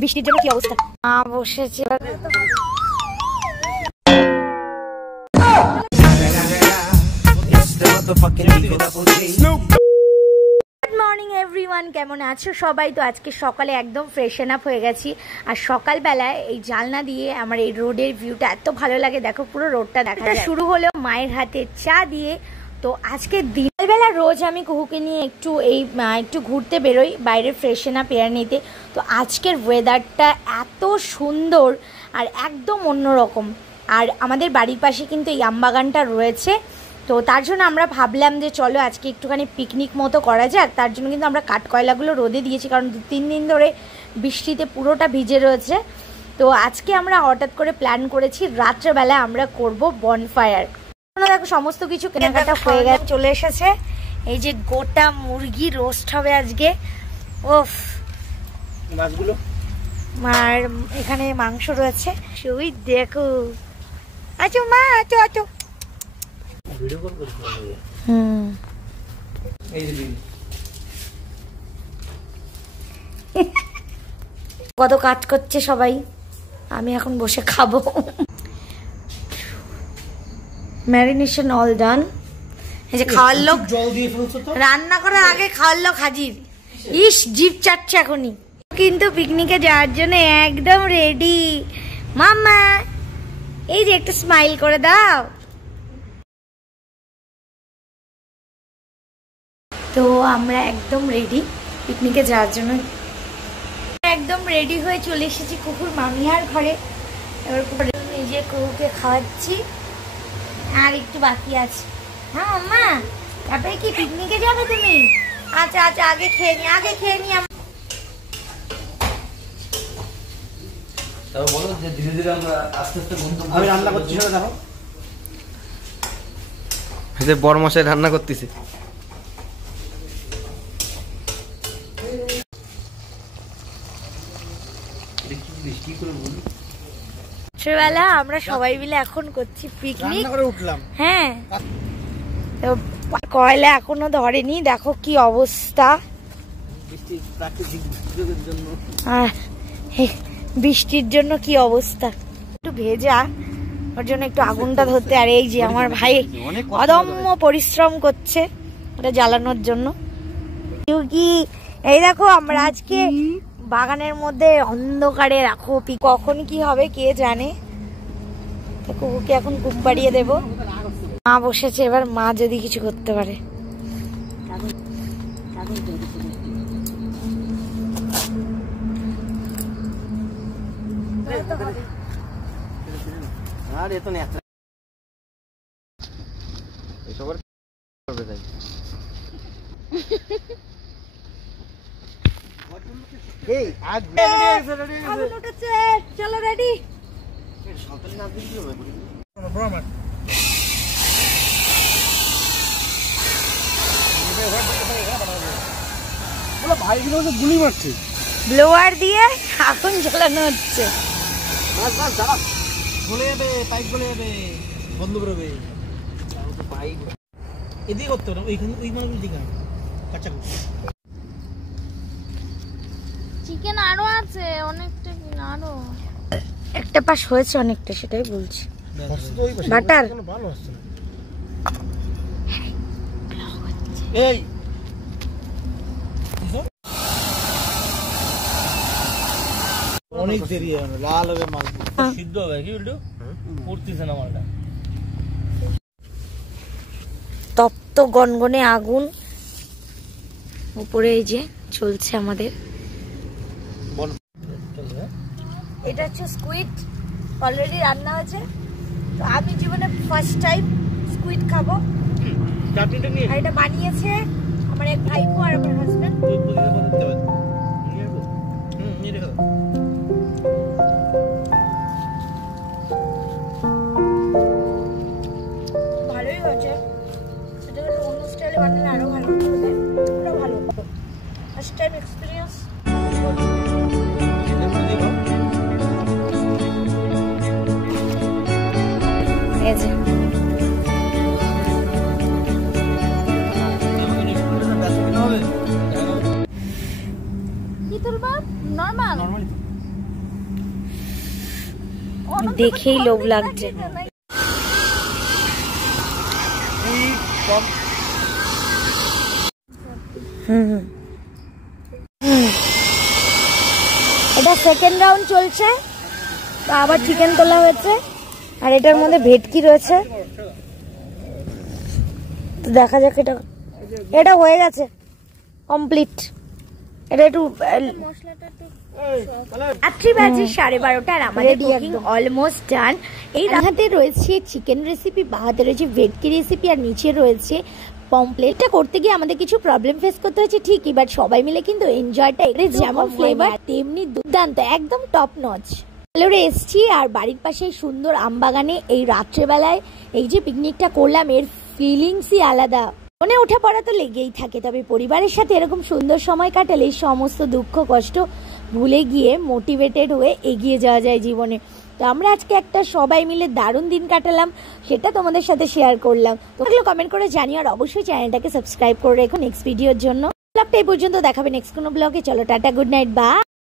বৃষ্টির জন্য কি অবস্থা? বসেছে। গুড মর্নিং এভরিওয়ান, কেমন আছো সবাই? তো আজকে সকালে একদম ফ্রেশন আপ হয়ে গেছি। আর সকালবেলায় এই জানলা দিয়ে আমার এই রোডের ভিউটা এত ভালো লাগে, দেখো পুরো রোডটা দেখা যায়। শুরু হলো মায়ের হাতের চা দিয়ে। তো আজকে দিনবেলা রোজ আমি কুহুকে নিয়ে একটু ঘুরতে বেরোই বাইরে ফ্রেশন আপ এয়ার নিতে। তো আজকের ওয়েদারটা এত সুন্দর আর একদম অন্যরকম। আর আমাদের বাড়ির পাশে কিন্তু এই আমবাগানটা রয়েছে। তো তার জন্য আমরা ভাবলাম যে চলো আজকে একটুখানি পিকনিক মতো করা যাক। তার জন্য কিন্তু আমরা কাঠকয়লাগুলো রোদে দিয়েছি, কারণ 2-3 দিন ধরে বৃষ্টিতে পুরোটা ভিজে রয়েছে। তো আজকে আমরা হঠাৎ করে প্ল্যান করেছি রাত্রেবেলা আমরা করব বনফায়ার। দেখো সমস্ত কিছু কেনাকাটা হয়ে গেছে, চলে এসেছে। এই যে গোটা মুরগি রোস্ট হবে আজকে। ওফ, মাছগুলো আর এখানে মাংস রয়েছে। সবই দেখো। আচ্ছা মা, আচ্ছা আচ্ছা কত কাজ করছে সবাই, আমি এখন বসে খাবো। Marination all done. এই যে খাওয়ার লোক, রান্না করার আগে খাওয়ার লোক হাজির। ইস, জিভ চাটছে এখনই। কিন্তু পিকনিকে যাওয়ার জন্য একদম রেডি। মাম্মা, এই যে একটু স্মাইল করে দাও। তো আমরা একদম রেডি পিকনিকে যাওয়ার জন্য। একদম রেডি হয়ে চলে এসেছি কুকুর মামিয়ার ঘরে। এবার কুকুর নিজে কুকুরকে খাওয়াচ্ছি, আর একটু বাকি আছে। হ্যাঁ মাম্মা, তারপরে কি পিকনিকে যাবে তুমি? আচ্ছা আচ্ছা, আগে খেয়ে নি। বলো যে ধীরে ধীরে আমরা আস্তে আস্তে আমি রান্না করছি। দেখো বড় মশাই রান্না করতেছে। রাত্রেবেলা আমরা সবাই মিলে এখন করছি পিকনিক। হ্যাঁ, কয়লা এখনো ধরেনি, দেখো কি অবস্থা। বৃষ্টির জন্য কি অবস্থা, একটু ভেজা, ওর জন্য একটু আগুনটা ধরতে। আর এই যে আমার ভাই অদম্য পরিশ্রম করছে ওটা জ্বালানোর জন্য। কি এই দেখো, আমরা আজকে বাগানের মধ্যে অন্ধকারে রাখো, কখন কি হবে কে জানে। কুকুরকে এখন ঘুম পাড়িয়ে দেবো। মা বসেছে, এবার মা যদি কিছু করতে পারে। চলো রেডি। গুলি মারছে, ব্লোয়ার দিয়ে আগুন জ্বালানো হচ্ছে। গলে যাবে, পাইপ গলে যাবে, বন্ধ করবে। এদিকে করতে হবে, ওইখানে ওই মানুষ দিকে কাঁচা চিকেন আরো আছে অনেকটা, আরো একটা পাশ হয়েছে অনেকটা, সেটাই বলছি। বাটার ভালো আসছে না। এই অনেক দেরি হবে, লাল হবে মাল, সিদ্ধ হবে কি উল্টো পড়তেছে না মালটা। তপ্ত গনগনে আগুন উপরে, এই যে চলছে আমাদের। এটা হচ্ছে স্কুইড, অলরেডি রান্না হয়েছে। তো আমি জীবনে ফার্স্ট টাইম স্কুইড খাবো। আর এটা বানিয়েছে আমার এক ভাইপো আর আমার হাজবেন্ড। ভালোই হয়েছে, সেটা অন্য স্টাইলে বানালে আরো ভালো হবে। ওটা ভালো, ফার্স্ট টাইম এক্সপিরিয়েন্স। তুলবা নরমাল দেখেই লোভ লাগছে। এটা সেকেন্ড রাউন্ড চলছে, আবার চিকেন তোলা হয়েছে আর এটার মধ্যে ভেটকি রয়েছে। তো দেখা যাক এটা হয়ে গেছে কমপ্লিট। এটা একটু রাত্রি বাজে 12:30 আর আমাদের কুকিং অলমোস্ট ডান। এই হাতে রয়েছে চিকেন রেসিপি, বা হাতে রয়েছে ভেটকি রেসিপি আর নিচে রয়েছে পমপ্লেটটা। করতে গিয়ে আমাদের কিছু প্রবলেম ফেস করতে হয়েছে ঠিকই, বাট সবাই মিলে কিন্তু এনজয়টা যেমন ফ্লেভার তেমনি দুর্দান্ত, একদম টপ নচ। ভালোরে এসছি আর বাড়ির পাশে সুন্দর আমবাগানে এই রাত্রেবেলায় এই যে পিকনিকটা করলাম এর ফিলিংসই আলাদা। মনে ওঠা পড়া তো লেগেই থাকে, তবে পরিবারের সাথে এরকম সুন্দর সময় কাটালে সমস্ত দুঃখ কষ্ট ভুলে গিয়ে মোটিভেটেড হয়ে এগিয়ে যাওয়া যায় জীবনে। তো আমরা আজকে একটা সবাই মিলে দারুণ দিন কাটালাম, সেটা তোমাদের সাথে শেয়ার করলাম। তোমরা কমেন্ট করে জানিও আর অবশ্যই চ্যানেলটাকে সাবস্ক্রাইব করে রেখো নেক্সট ভিডিওর জন্য। ব্লগটা এই পর্যন্ত, দেখাবে নেক্সট কোনো ব্লগে। চলো টাটা, গুড নাইট, বাই।